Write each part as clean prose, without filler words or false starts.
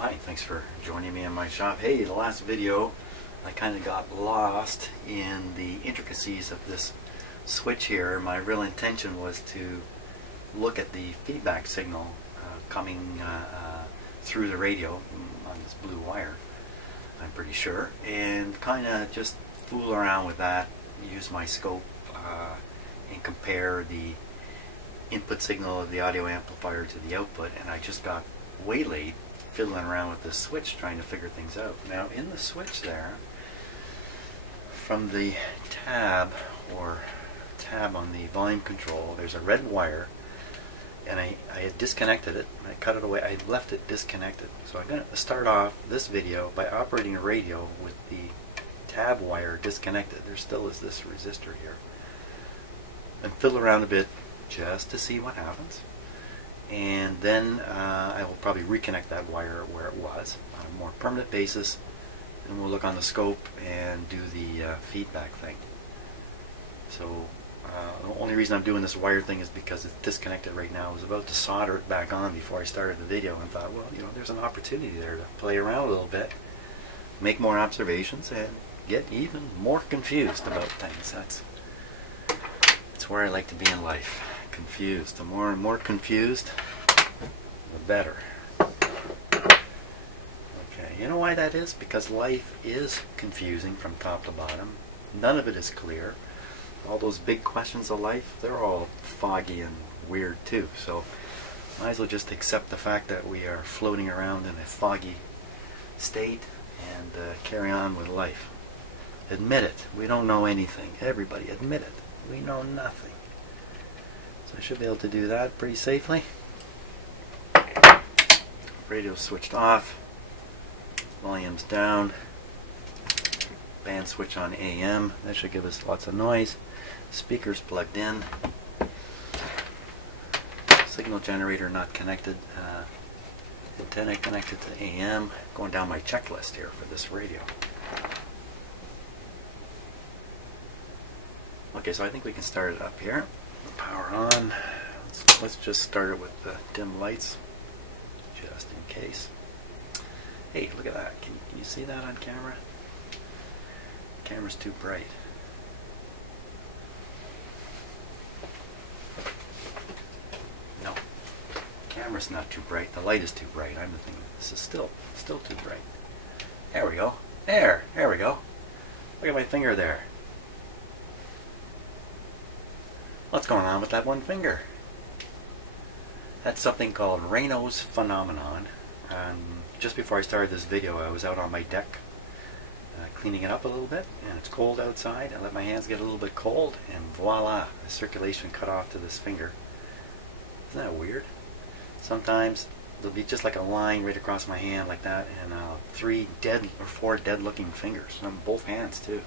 hi, thanks for joining me in my shop. Hey, the last video I kind of got lost in the intricacies of this switch here. My real intention was to look at the feedback signal coming through the radio on this blue wire, I'm pretty sure, and kind of just fool around with that, use my scope and compare the input signal of the audio amplifier to the output, and I just got waylaid fiddling around with this switch trying to figure things out. Now in the switch there, from the tab on the volume control, there's a red wire, and I had disconnected it. I cut it away. I left it disconnected. So I'm going to start off this video by operating a radio with the tab wire disconnected. There still is this resistor here, and fiddle around a bit just to see what happens, and then I will probably reconnect that wire where it was on a more permanent basis, and we'll look on the scope and do the feedback thing. So the only reason I'm doing this wire thing is because it's disconnected right now. I was about to solder it back on before I started the video and thought, well, you know, there's an opportunity there to play around a little bit, make more observations, and get even more confused about things. That's where I like to be in life. Confused. The more and more confused, the better. Okay, you know why that is? Because life is confusing from top to bottom. None of it is clear. All those big questions of life, they're all foggy and weird too. So might as well just accept the fact that we are floating around in a foggy state and carry on with life. Admit it. We don't know anything. Everybody admit it. We know nothing. So I should be able to do that pretty safely. Radio switched off. Volume's down. Band switch on AM. That should give us lots of noise. Speakers plugged in. Signal generator not connected. Antenna connected to AM. Going down my checklist here for this radio. Okay, so I think we can start it up here. Power on. Let's just start it with the dim lights, just in case. Hey, look at that. Can you see that on camera? The camera's too bright. No, the camera's not too bright. The light is too bright. I'm thinking this is still too bright. There we go. There we go. Look at my finger there. What's going on with that one finger? That's something called Raynaud's phenomenon. Just before I started this video, I was out on my deck cleaning it up a little bit, and it's cold outside. I let my hands get a little bit cold, and voila, the circulation cut off to this finger. Isn't that weird? Sometimes there'll be just like a line right across my hand like that, and 3 dead or 4 dead looking fingers on both hands too.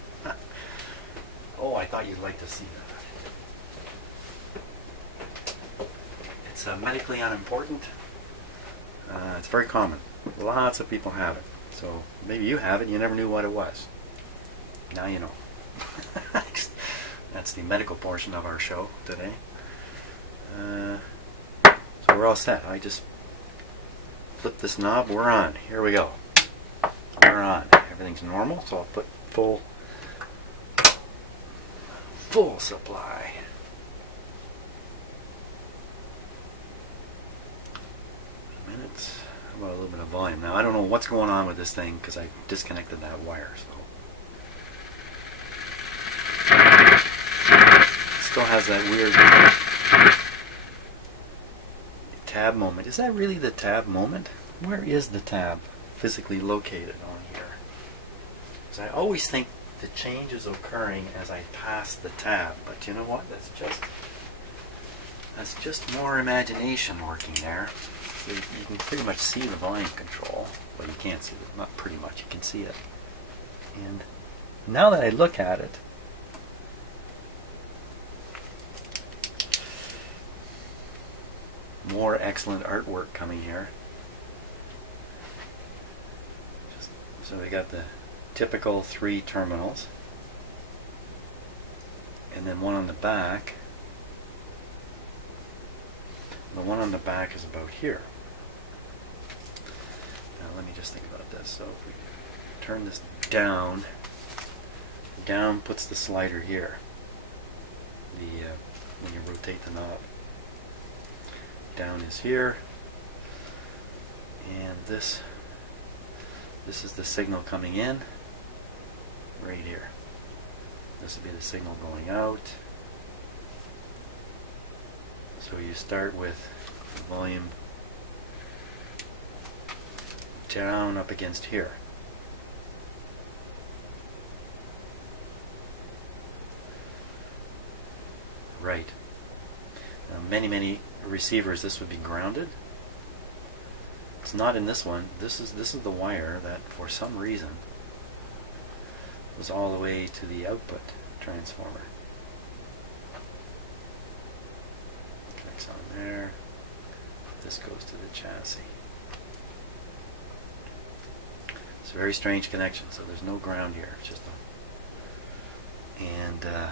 Oh, I thought you'd like to see that. It's medically unimportant. It's very common. Lots of people have it. So maybe you have it and you never knew what it was. Now you know. That's the medical portion of our show today. So we're all set. I just flip this knob. We're on. Here we go. We're on. Everything's normal, so I'll put full supply. Minutes. How about a little bit of volume? Now I don't know what's going on with this thing because I disconnected that wire. So it still has that weird tab moment. Is that really the tab moment? Where is the tab physically located on here? Because I always think the change is occurring as I pass the tab, but you know what? That's just more imagination working there. So you can pretty much see the volume control. Well, you can't see it. Not pretty much. You can see it. And now that I look at it, more excellent artwork coming here. So we got the typical 3 terminals, and then one on the back. The one on the back is about here. Now let me just think about this. So if we turn this down, down puts the slider here. When you rotate the knob, down is here, and this is the signal coming in right here. This will be the signal going out. So you start with the volume down up against here. Right. Now, many receivers this would be grounded. It's not in this one. This is the wire that for some reason was all the way to the output transformer. Connects on there. This goes to the chassis. It's a very strange connection, so there's no ground here. It's just and the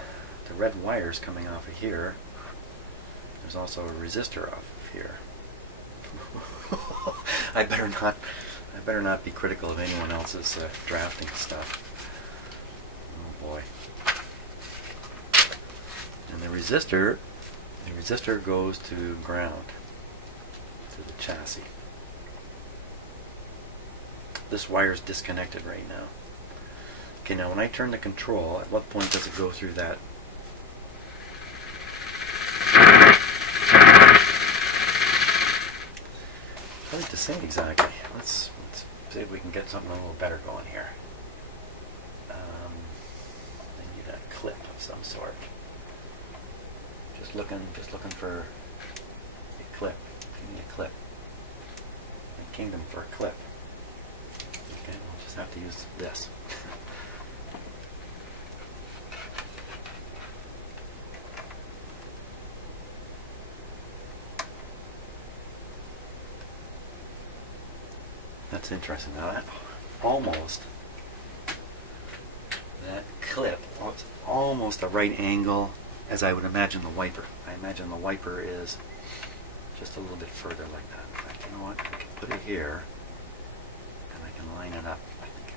red wires coming off of here. There's also a resistor off of here. I better not be critical of anyone else's drafting stuff. Oh boy. And the resistor goes to ground, to the chassis. This wire is disconnected right now. Okay, now when I turn the control, at what point does it go through that? Hard to say exactly. Let's see if we can get something a little better going here. I need a clip of some sort. Just looking for a clip. Give me a clip. A kingdom for a clip. Okay, we'll just have to use this. That's interesting. Now that clip, it's almost a right angle as I would imagine the wiper. I imagine the wiper is just a little bit further like that. In fact, you know what? I can put it here and I can line it up. I think.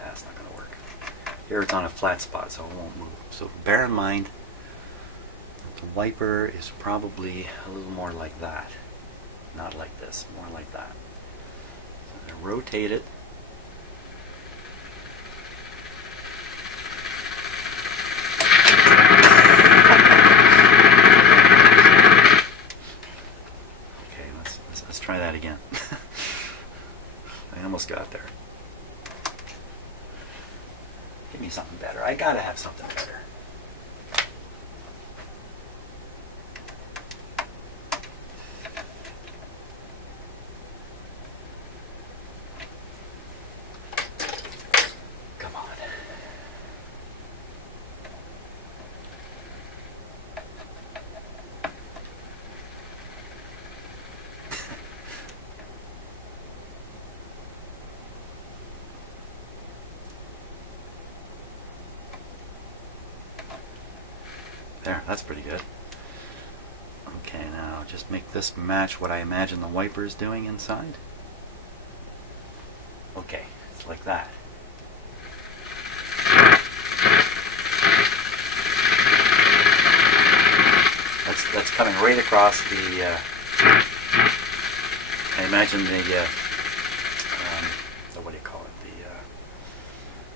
Yeah, it's not going to work. Here it's on a flat spot, so it won't move. So bear in mind the wiper is probably a little more like that. Not like this, more like that. So I'm going to rotate it. Okay, let's try that again. I almost got there. Give me something better. I gotta have something better. There, that's pretty good. Okay, now just make this match what I imagine the wiper is doing inside. Okay, it's like that. That's coming right across the. I imagine the what do you call it?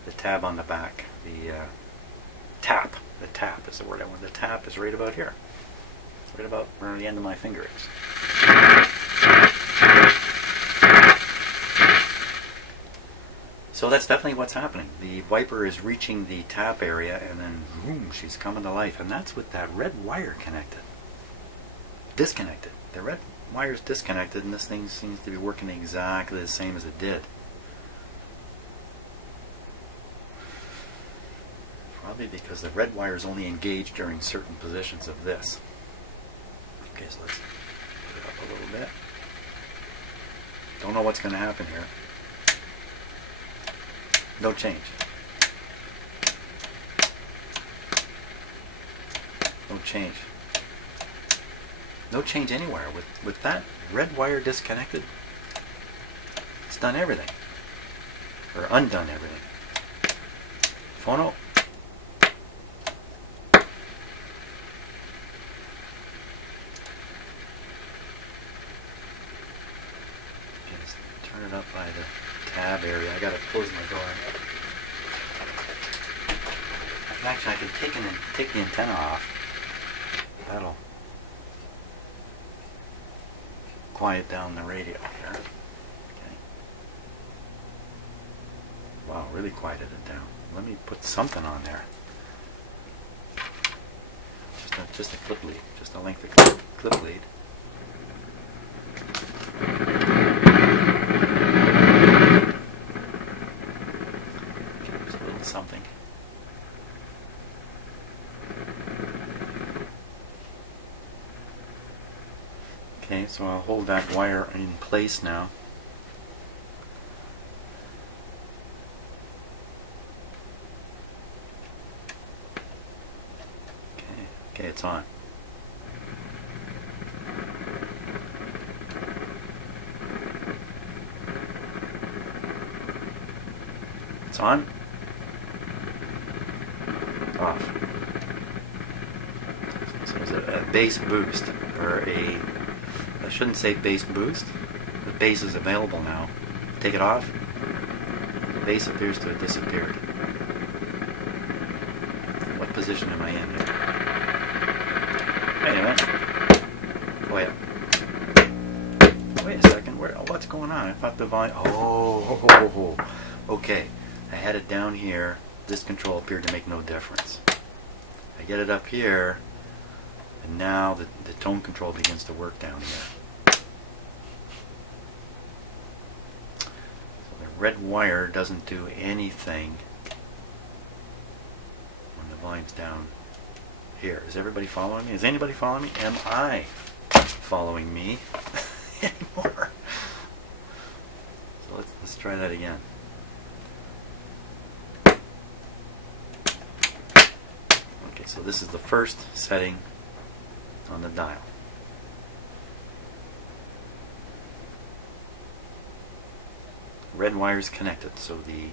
The tab on the back. The tap. The tap is the word I want. The tap is right about here. Right about where the end of my finger is. So that's definitely what's happening. The wiper is reaching the tap area and then boom, she's coming to life. And that's with that red wire connected. Disconnected. The red wire's disconnected and this thing seems to be working exactly the same as it did. Probably because the red wire is only engaged during certain positions of this. Okay, so let's put it up a little bit. Don't know what's going to happen here. No change. No change. No change anywhere. With that red wire disconnected, done everything. Or undone everything. Phono. Just turn it up by the tab area. I gotta close my door. Actually, I can take the antenna off. That'll quiet down the radio here. Okay. Wow, really quieted it down. Let me put something on there. Just a clip lead, just a length of clip lead. Okay, just a little something. Okay, so I'll hold that wire in place now. Okay, it's on. It's on. Off. So it's a bass boost, or I shouldn't say bass boost. The bass is available now. Take it off. The bass appears to have disappeared. What position am I in here? Anyway. Oh yeah. Wait a second. What's going on? I thought the volume. Oh. Okay. I had it down here. This control appeared to make no difference. I get it up here, and now the tone control begins to work down here. So the red wire doesn't do anything when the volume's down here. Is everybody following me? Is anybody following me? Am I following me anymore? So let's try that again. Okay, so this is the first setting on the dial. Red wire is connected, so the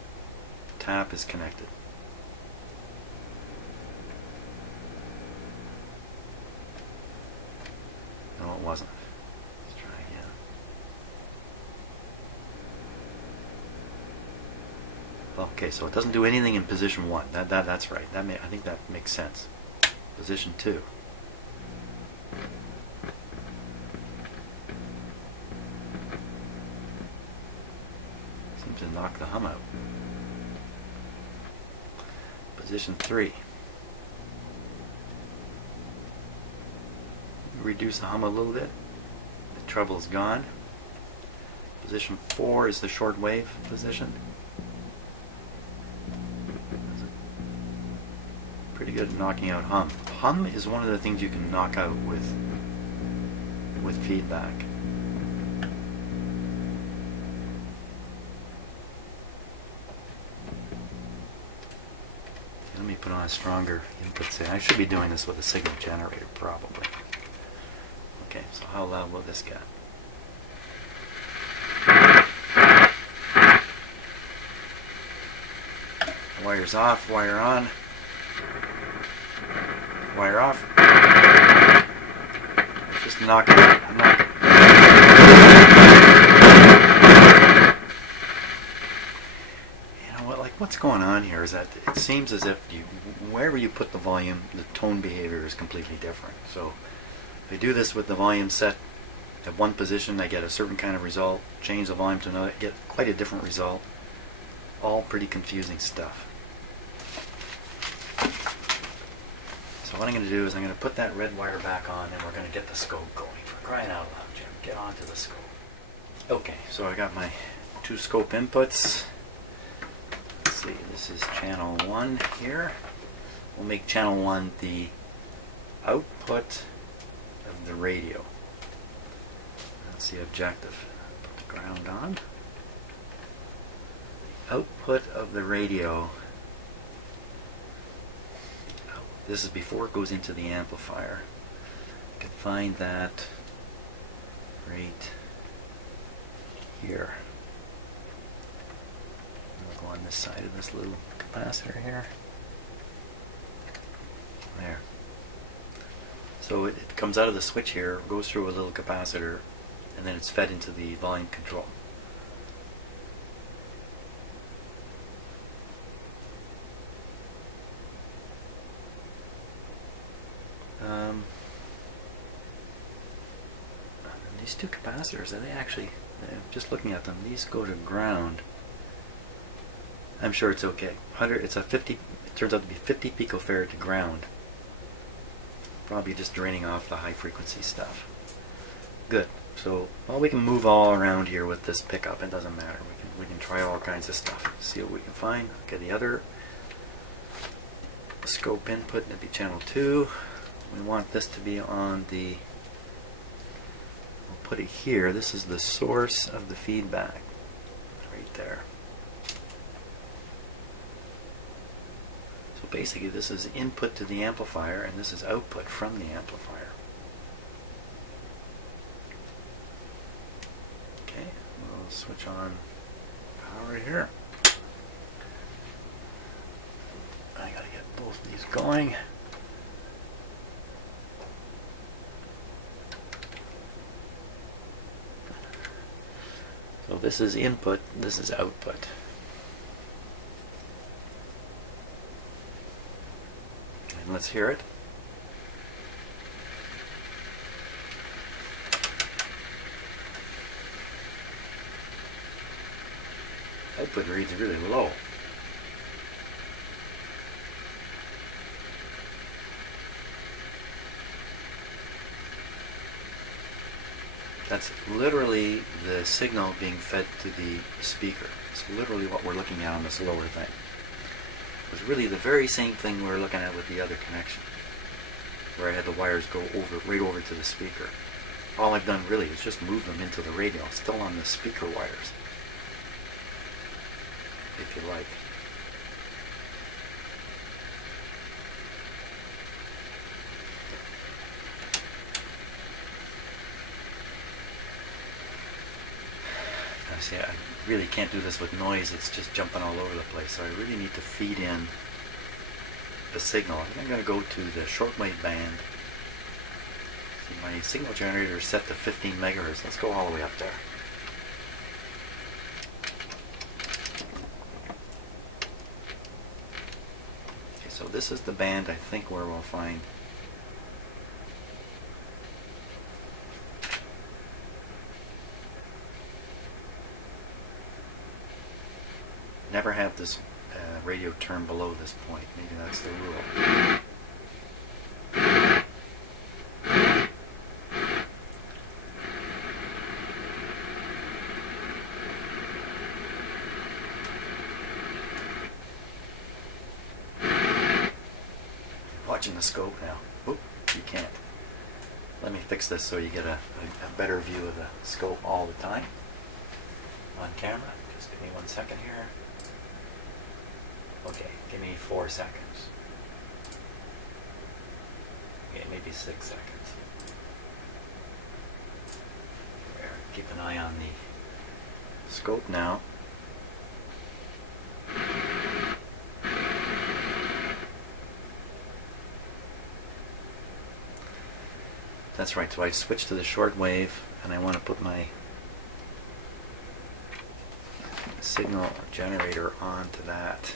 tap is connected. No, it wasn't. Let's try again. Okay, so it doesn't do anything in position 1. That's right. I think that makes sense. Position 2. Seems to knock the hum out. Position 3. Reduce the hum a little bit. The treble is gone. Position 4 is the shortwave position. Pretty good at knocking out hum. Hum is one of the things you can knock out with feedback. Let me put on a stronger input. I should be doing this with a signal generator probably. Okay, so how loud will this get? Wire's off, wire on. Wire off. Just knock it out. You know what? Like, what's going on here is that it seems as if wherever you put the volume, the tone behavior is completely different. So if I do this with the volume set at one position, I get a certain kind of result. Change the volume to another, I get quite a different result. All pretty confusing stuff. So what I'm going to do is I'm going to put that red wire back on, and we're going to get the scope going. For crying out loud, Jim, get onto the scope. Okay, so I got my 2 scope inputs. Let's see, this is channel 1 here. We'll make channel 1 the output of the radio. That's the objective. Put the ground on. Output of the radio. This is before it goes into the amplifier. You can find that right here. this side of this little capacitor here. There. So it comes out of the switch here, goes through a little capacitor, and then it's fed into the volume control. These two capacitors, are they actually, just looking at them, these go to ground. I'm sure it's okay. It's a 50, it turns out to be 50 picofarad to ground. Probably just draining off the high frequency stuff. Good. So, well, we can move all around here with this pickup. It doesn't matter. We can try all kinds of stuff. See what we can find. Okay, the other scope input, that'd be channel 2. We want this to be on the, we'll put it here. This is the source of the feedback. Right there. So basically this is input to the amplifier and this is output from the amplifier. Okay, we'll switch on power here. I gotta get both of these going. So this is input, this is output. And let's hear it. Output reads really low. That's literally the signal being fed to the speaker. It's literally what we're looking at on this lower thing. It was really the very same thing we were looking at with the other connection, where I had the wires go right over to the speaker. All I've done really is just move them into the radio, still on the speaker wires, if you like. See, I really can't do this with noise, it's just jumping all over the place, so I really need to feed in the signal. I'm going to go to the shortwave band. My signal generator is set to 15 megahertz. Let's go all the way up there. Okay, so this is the band I think where we'll find never have this radio turn below this point. Maybe that's the rule. Watching the scope now. Oop, you can't. Let me fix this so you get a better view of the scope all the time on camera. Just give me 1 second here. Okay, give me 4 seconds. Okay, maybe 6 seconds. There, keep an eye on the scope now. That's right, so I switched to the shortwave and I want to put my signal generator onto that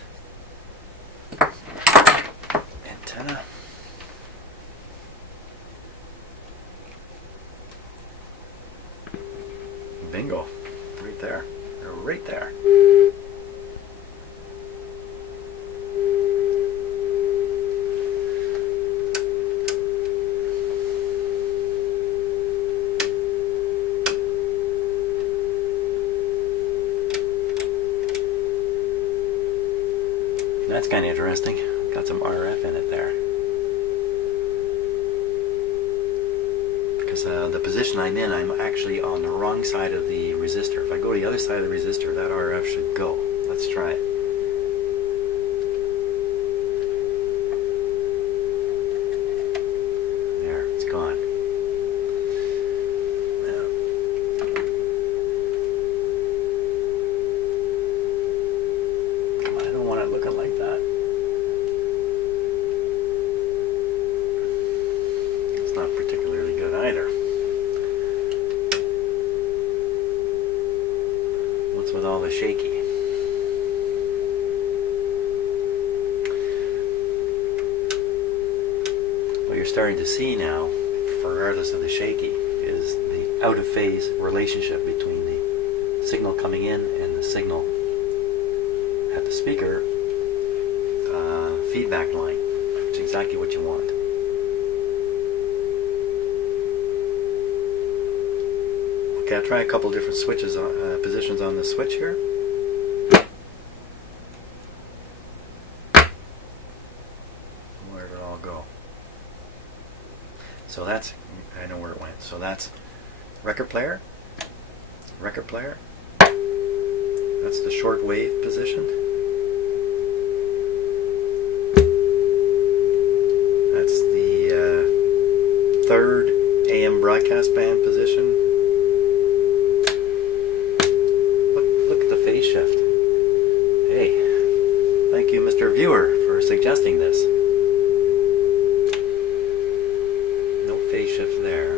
antenna. Bingo. Right there. Right there. That's kind of interesting. Got some RF in it there. Because the position I'm in, I'm actually on the wrong side of the resistor. If I go to the other side of the resistor, that RF should go. Let's try it. There, it's gone. with all the shaky. What you're starting to see now, regardless of the shaky, is the out of phase relationship between the signal coming in and the signal at the speaker feedback line. It's exactly what you want. Okay, I'll try a couple different switches, positions on the switch here. Where did it all go? So that's, I know where it went. So that's record player, that's the shortwave position. That's the third AM broadcast band position. Look at the phase shift. Hey, thank you, Mr. Viewer, for suggesting this. No phase shift there.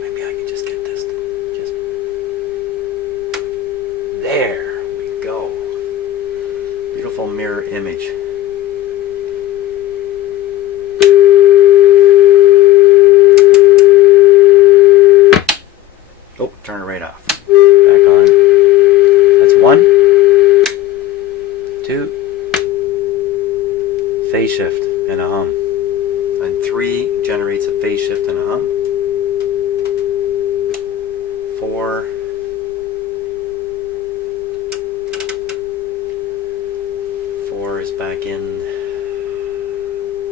Maybe I can just get this. There we go. Beautiful mirror image. Oh, turn it right off. Back on. That's 1, 2, phase shift and a hum. And 3 generates a phase shift and a hum. 4. 4 is back in,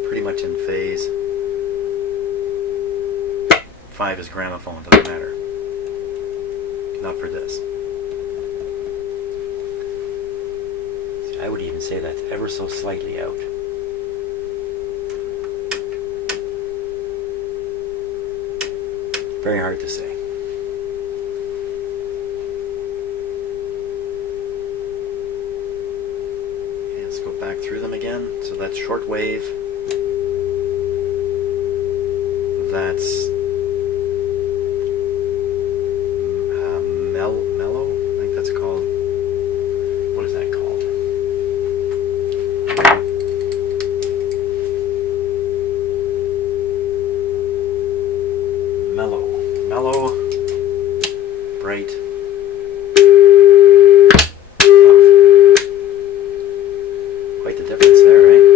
pretty much in phase. 5 is gramophone, doesn't matter. Not for this. I would even say that's ever so slightly out. Very hard to say. Okay, let's go back through them again. So that's shortwave. That's mellow. I think that's called. What is that called? Mellow, bright, off. Quite the difference there, right?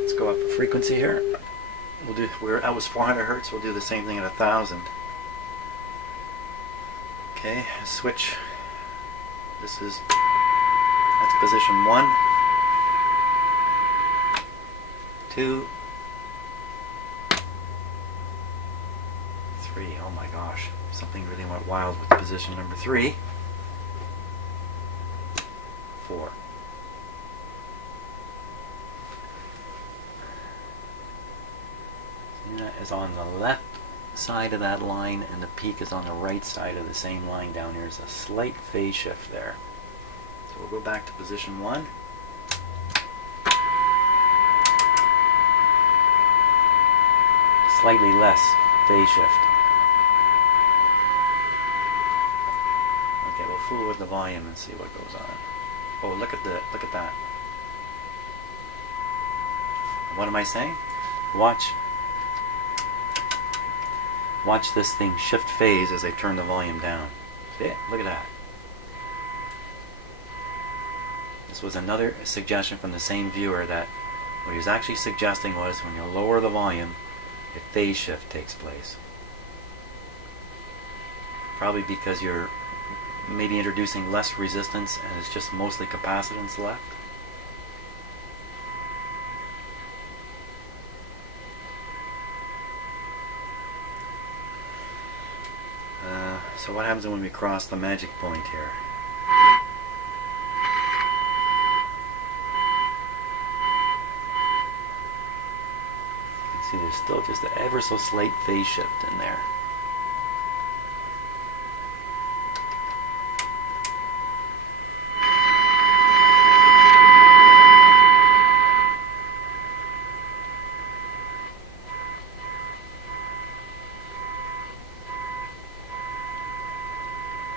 Let's go up the frequency here. We'll do. That was 400 hertz. We'll do the same thing at 1000. Okay, switch. That's position 1, 2, 3. Oh my gosh, something really went wild with position number 3. 4. That is on the left side of that line, and the peak is on the right side of the same line down here. There's a slight phase shift there. So we'll go back to position 1. Slightly less phase shift. Okay, we'll fool with the volume and see what goes on. Oh, look at that. What am I saying? Watch this thing shift phase as I turn the volume down. See it? Look at that. This was another suggestion from the same viewer that what he was actually suggesting was when you lower the volume, a phase shift takes place. Probably because you're maybe introducing less resistance and it's just mostly capacitance left. So what happens when we cross the magic point here? You can see there's still just an ever so slight phase shift in there.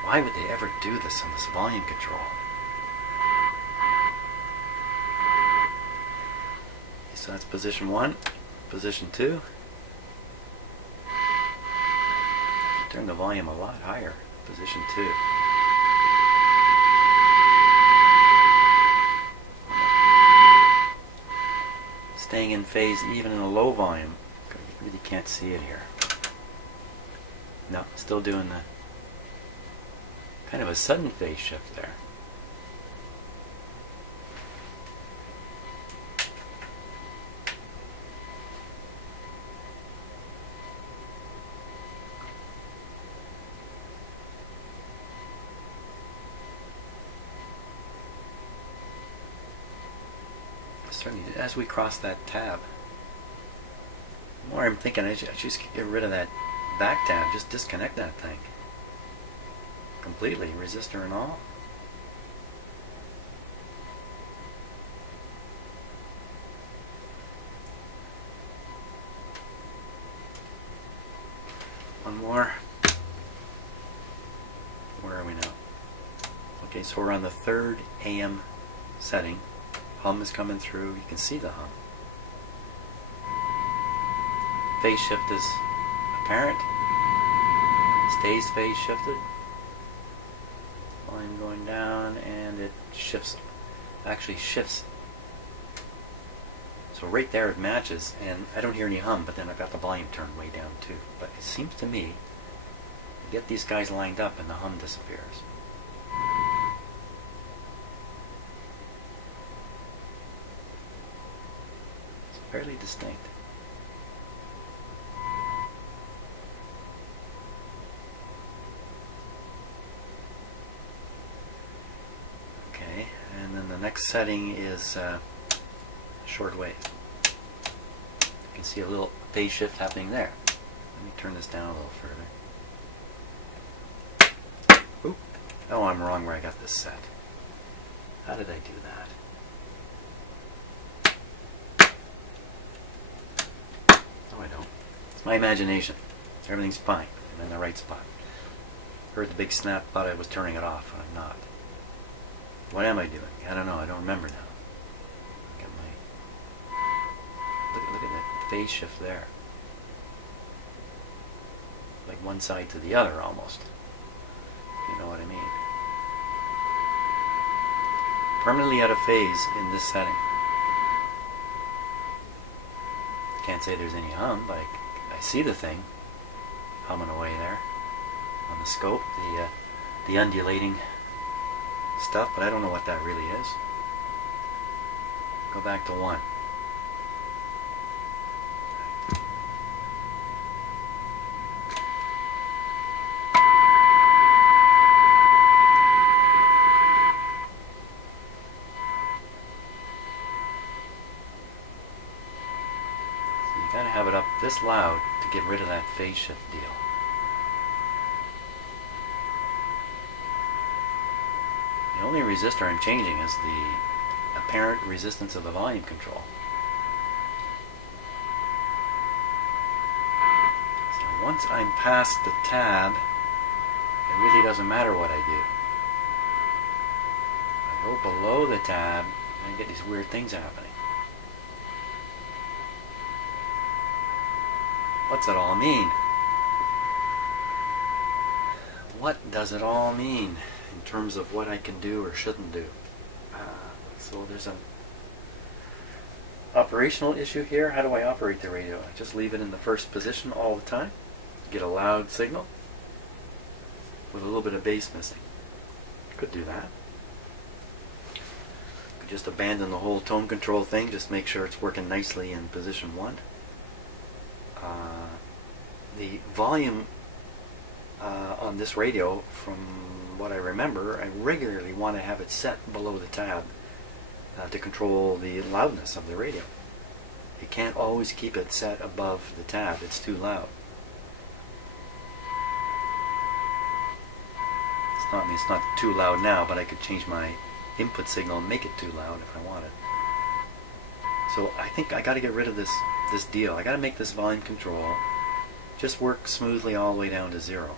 Why would they ever do this on this volume control? So that's position 1, position 2. Turn the volume a lot higher. Position 2. Staying in phase even in a low volume. You really can't see it here. No, still doing the kind of a sudden phase shift there. Certainly, as we cross that tab, the more I'm thinking I should just get rid of that back tab, just disconnect that thing completely, resistor and all. One more. Where are we now? Okay, so we're on the 3rd AM setting. Hum is coming through. You can see the hum. Phase shift is apparent. Stays phase shifted. Volume going down, and it shifts. Actually shifts. So right there it matches, and I don't hear any hum, but then I've got the volume turned way down too. But it seems to me, you get these guys lined up and the hum disappears. Fairly distinct. Okay, and then the next setting is shortwave. You can see a little phase shift happening there. Let me turn this down a little further. Oop. Oh, I'm wrong where I got this set. How did I do that? I don't. It's my imagination. Everything's fine. I'm in the right spot. Heard the big snap, thought I was turning it off, and I'm not. What am I doing? I don't know. I don't remember now. Look at that phase shift there. Like one side to the other almost. If you know what I mean. Permanently out of phase in this setting. Can't say there's any hum, but I see the thing humming away there on the scope, the undulating stuff, but I don't know what that really is. Go back to 1. You gotta have it up this loud to get rid of that phase shift deal. The only resistor I'm changing is the apparent resistance of the volume control. So once I'm past the tab, it really doesn't matter what I do. I go below the tab and I get these weird things happening. What's it all mean? What does it all mean in terms of what I can do or shouldn't do? So there's an operational issue here. How do I operate the radio? I just leave it in the first position all the time, get a loud signal with a little bit of bass missing. Could do that. Could just abandon the whole tone control thing, just make sure it's working nicely in position 1. The volume on this radio, from what I remember, I regularly want to have it set below the tab to control the loudness of the radio. You can't always keep it set above the tab, it's too loud. It's not too loud now, but I could change my input signal and make it too loud if I wanted. So I think I got to get rid of this deal. I got to make this volume control just work smoothly all the way down to 0.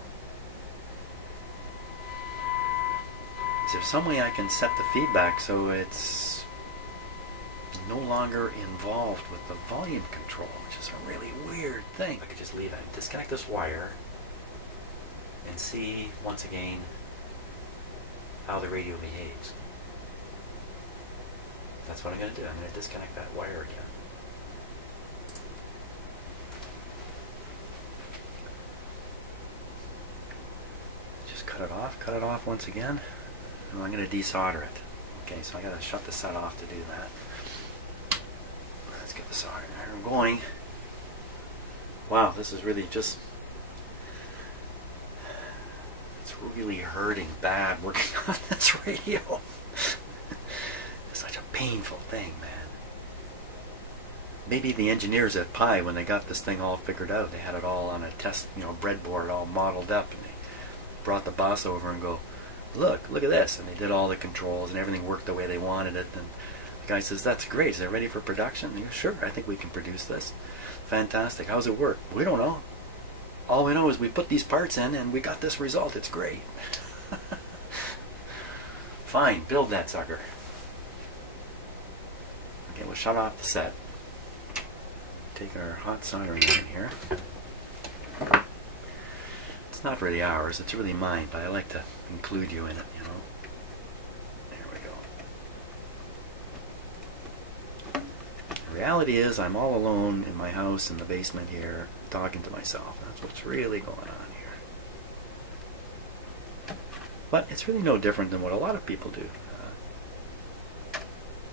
Is there some way I can set the feedback so it's no longer involved with the volume control, which is a really weird thing. I could just leave it. Disconnect this wire and see once again how the radio behaves. That's what I'm going to do. I'm going to disconnect that wire again. Just cut it off once again, and I'm going to desolder it. Okay, so I got to shut the set off to do that. Let's get the solder iron going. Wow, this is really just, it's really hurting bad working on this radio. It's such a painful thing, man. Maybe the engineers at PYE, when they got this thing all figured out, they had it all on a test, breadboard all modeled up, and they brought the boss over and go, look at this, and they did all the controls and everything worked the way they wanted it. And the guy says, that's great, is it ready for production? And he goes, sure, I think we can produce this. Fantastic. How's it work? We don't know. All we know is we put these parts in and we got this result. It's great. Fine, build that sucker. Okay, we'll shut off the set. Take our hot soldering iron here. It's not really ours, it's really mine, but I like to include you in it, There we go. The reality is I'm all alone in my house in the basement here, talking to myself. That's what's really going on here. But it's really no different than what a lot of people do.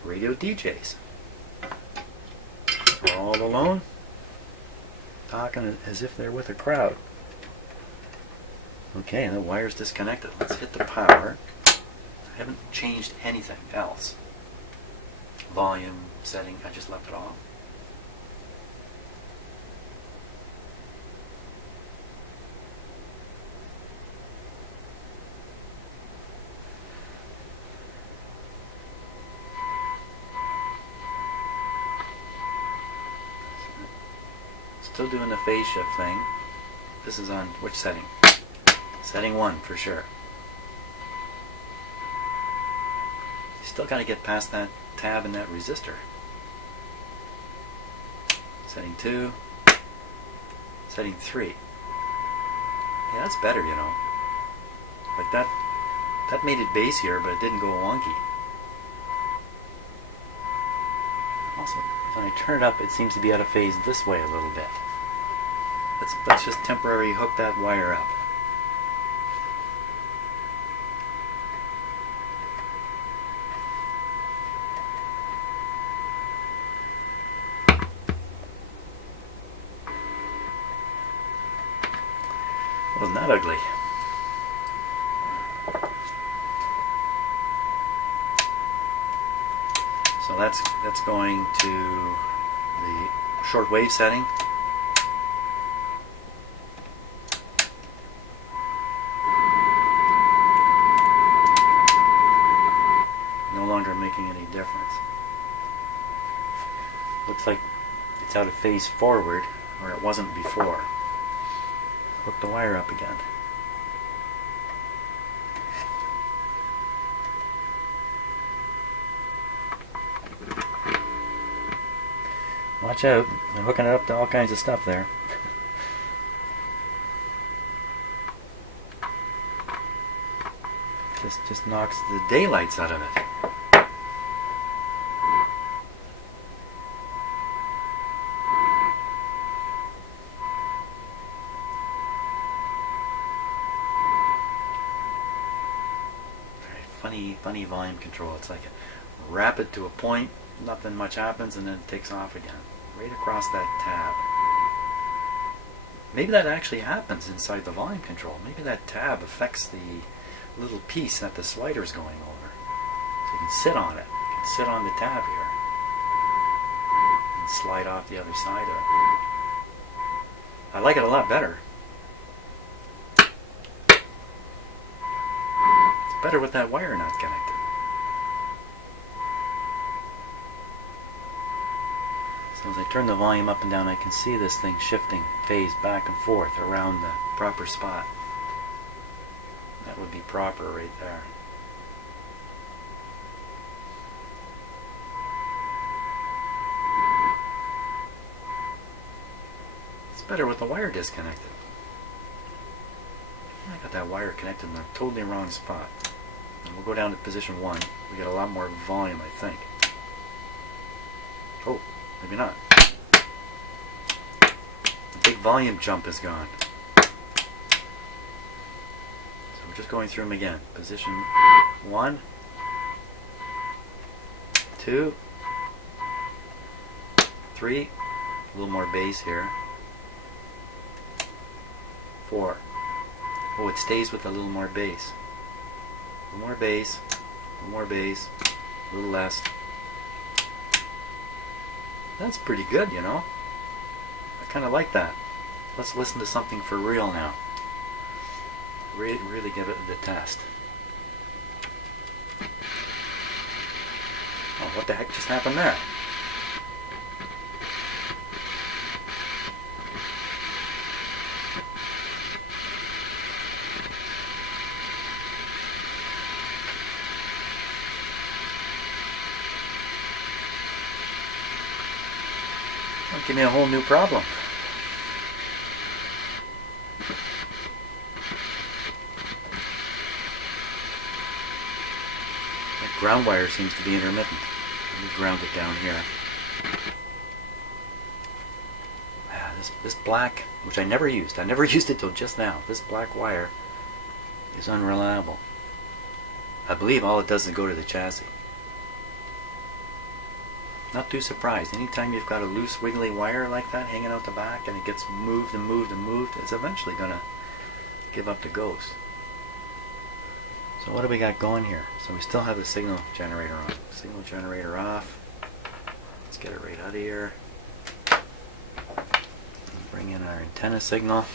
Radio DJs. They're all alone, talking as if they're with a crowd. Okay, and the wire's disconnected. Let's hit the power. I haven't changed anything else. Volume, setting, I just left it off. Still doing the phase shift thing. This is on which setting? Setting 1 for sure. Still got to get past that tab and that resistor. Setting 2. Setting 3. Yeah, that's better, Like that made it bassier, but it didn't go wonky. Also, when I turn it up, it seems to be out of phase this way a little bit. Let's just temporarily hook that wire up. Wasn't that ugly? So that's going to the shortwave setting. No longer making any difference. Looks like it's out of phase forward, where it wasn't before. Hook the wire up again. Watch out, they're hooking it up to all kinds of stuff there. Just knocks the daylights out of it. Funny volume control. It's like a rapid to a point, nothing much happens, and then it takes off again. Right across that tab. Maybe that actually happens inside the volume control. Maybe that tab affects the little piece that the slider's going over. So you can sit on it. You can sit on the tab here. And slide off the other side of it. I like it a lot better. Better with that wire not connected. So as I turn the volume up and down, I can see this thing shifting phase back and forth around the proper spot. That would be proper right there. better with the wire disconnected. I got that wire connected in the totally wrong spot. And we'll go down to position 1. We get a lot more volume, I think. Oh, maybe not. The big volume jump is gone. So we're just going through them again. Position 1, 2, 3, a little more bass here. 4. Oh, it stays with a little more bass. A little more bass, a little more bass, a little less. That's pretty good, you know. I kind of like that. Let's listen to something for real now. Really give it the test. Oh, what the heck just happened there? That'll give me a whole new problem. That ground wire seems to be intermittent. Let me ground it down here. This black, which I never used it till just now. This black wire is unreliable. I believe all it does is go to the chassis. Not too surprised. Anytime you've got a loose wiggly wire like that hanging out the back and it gets moved and moved and moved, it's eventually going to give up the ghost. So what do we got going here? So we still have the signal generator on. Signal generator off. Let's get it right out of here. Bring in our antenna signal.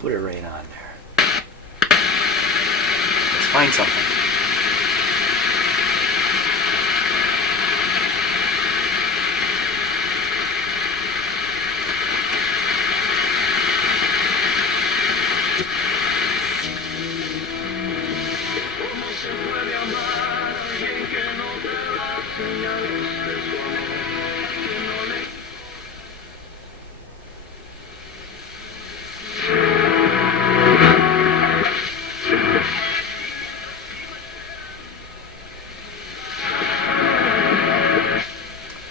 Put it right on there. Let's find something.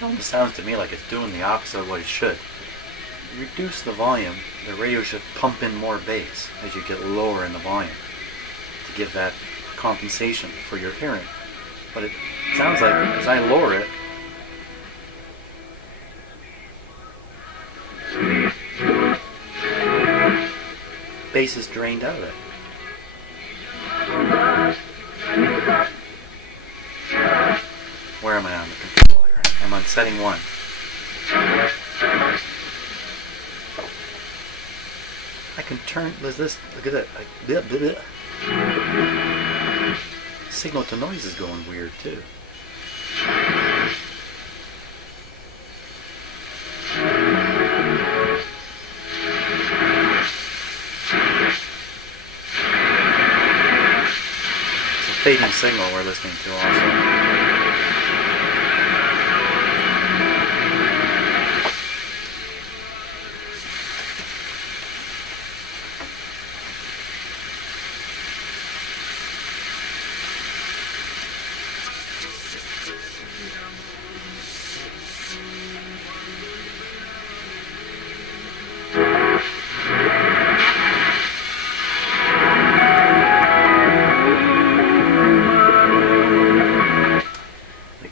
It sounds to me like it's doing the opposite of what it should. Reduce the volume, the radio should pump in more bass as you get lower in the volume to give that compensation for your hearing. But it sounds like as I lower it, bass is drained out of it. Where am I on the controller? I'm on setting 1. I can turn this. Look at that. Signal to noise is going weird too. It's a fading signal we're listening to also.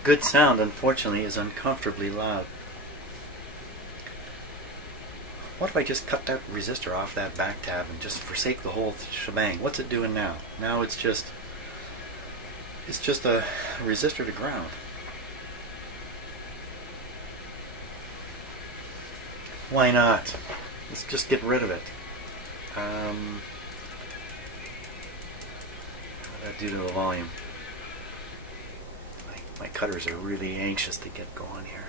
Good sound, unfortunately, is uncomfortably loud. What if I just cut that resistor off that back tab and just forsake the whole shebang? What's it doing now? Now it's just a resistor to ground. Why not? Let's just get rid of it. What did that do to the volume? My cutters are really anxious to get going here.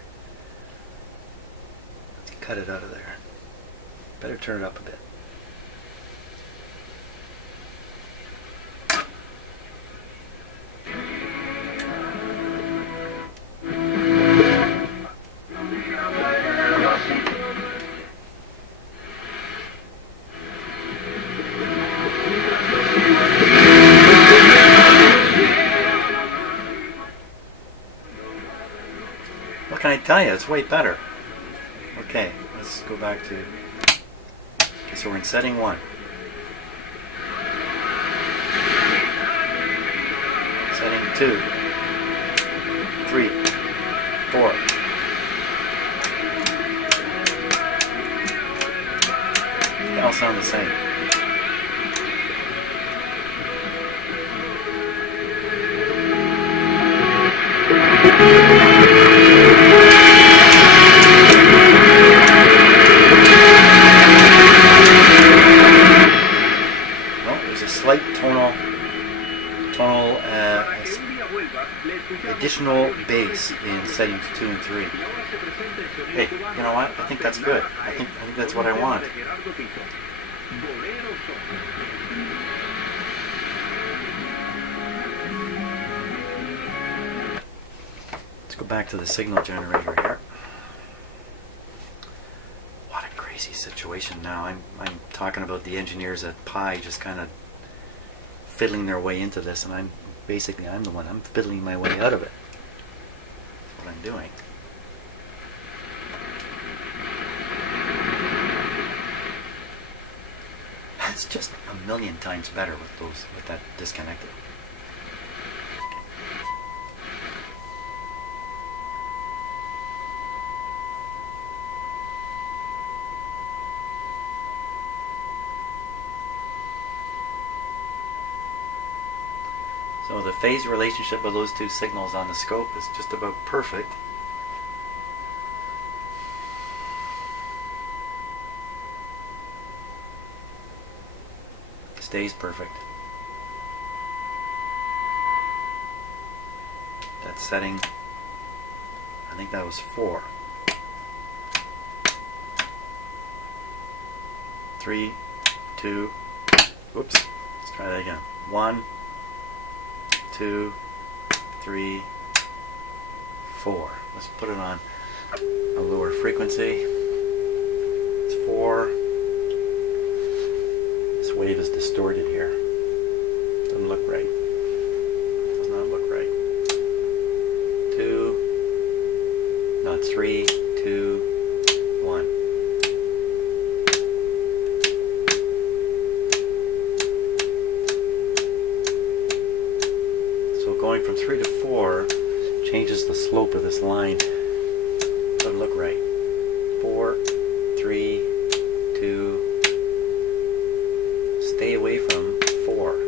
Let's cut it out of there. Better turn it up a bit. tell you, it's way better. Okay, let's go back to... Okay, so we're in setting 1. Setting 2. 3. 4. They all sound the same. Slight tonal additional bass in settings 2 and 3. Hey, you know what? I think that's good. I think that's what I want. Let's go back to the signal generator here. What a crazy situation now. I'm talking about the engineers at PYE just kind of fiddling their way into this, and I'm the one. I'm fiddling my way out of it. That's what I'm doing. It's just a million times better with that disconnected. So the phase relationship of those two signals on the scope is just about perfect. Stays perfect. That setting, I think that was 4. 3, 2, whoops, let's try that again. 1, 2, 3, 4. Let's put it on a lower frequency. It's 4. This wave is distorted here. Doesn't look right. Does not look right. 2. Not 3, 2, 1. Going from 3 to 4 changes the slope of this line. Doesn't look right. 4, 3, 2. Stay away from 4.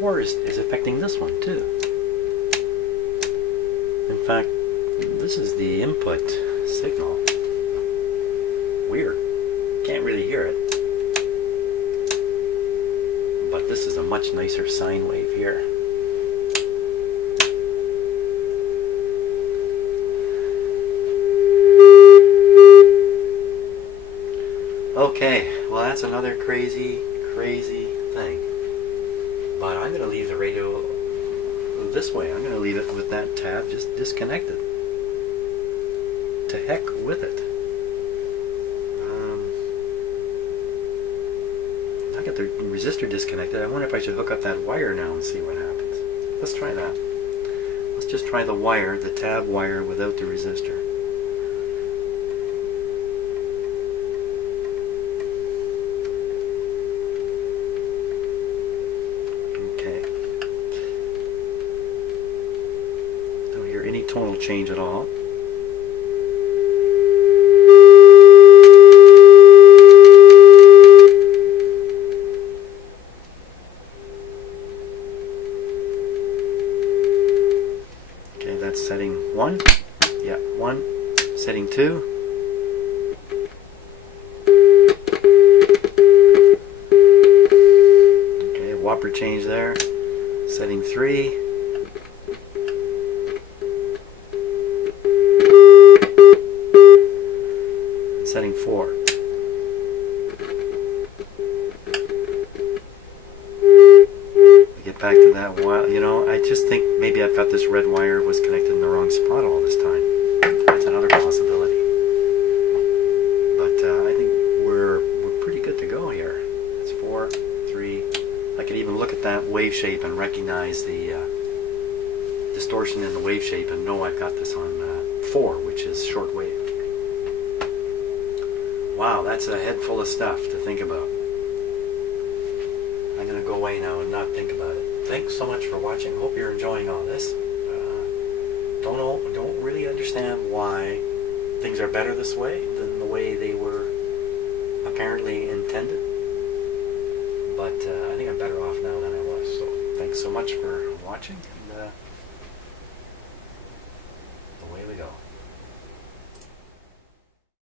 4 is affecting this one too. In fact, this is the input signal. Weird. Can't really hear it. But this is a much nicer sine wave here. Okay, well that's another crazy thing. But I'm going to leave the radio this way. I'm going to leave it with that tab just disconnected. To heck with it. I got the resistor disconnected. I wonder if I should hook up that wire now and see what happens. Let's try that. Let's just try the wire, the tab wire without the resistor. Okay. Don't hear any tonal change at all. Setting 1, yeah, 1, setting 2, okay, whopper change there, setting 3, and setting 4. Get back to that wire. You know, I just think maybe I've got this red wire was connected in the wrong spot all this time. That's another possibility. But I think we're pretty good to go here. It's 4, 3. I could even look at that wave shape and recognize the distortion in the wave shape and know I've got this on 4, which is shortwave. Wow, that's a head full of stuff to think about. I'm going to go away now and not think about it. Thanks so much for watching. Hope you're enjoying all this. Don't really understand why things are better this way than the way they were apparently intended. But I think I'm better off now than I was. So thanks so much for watching, and away we go.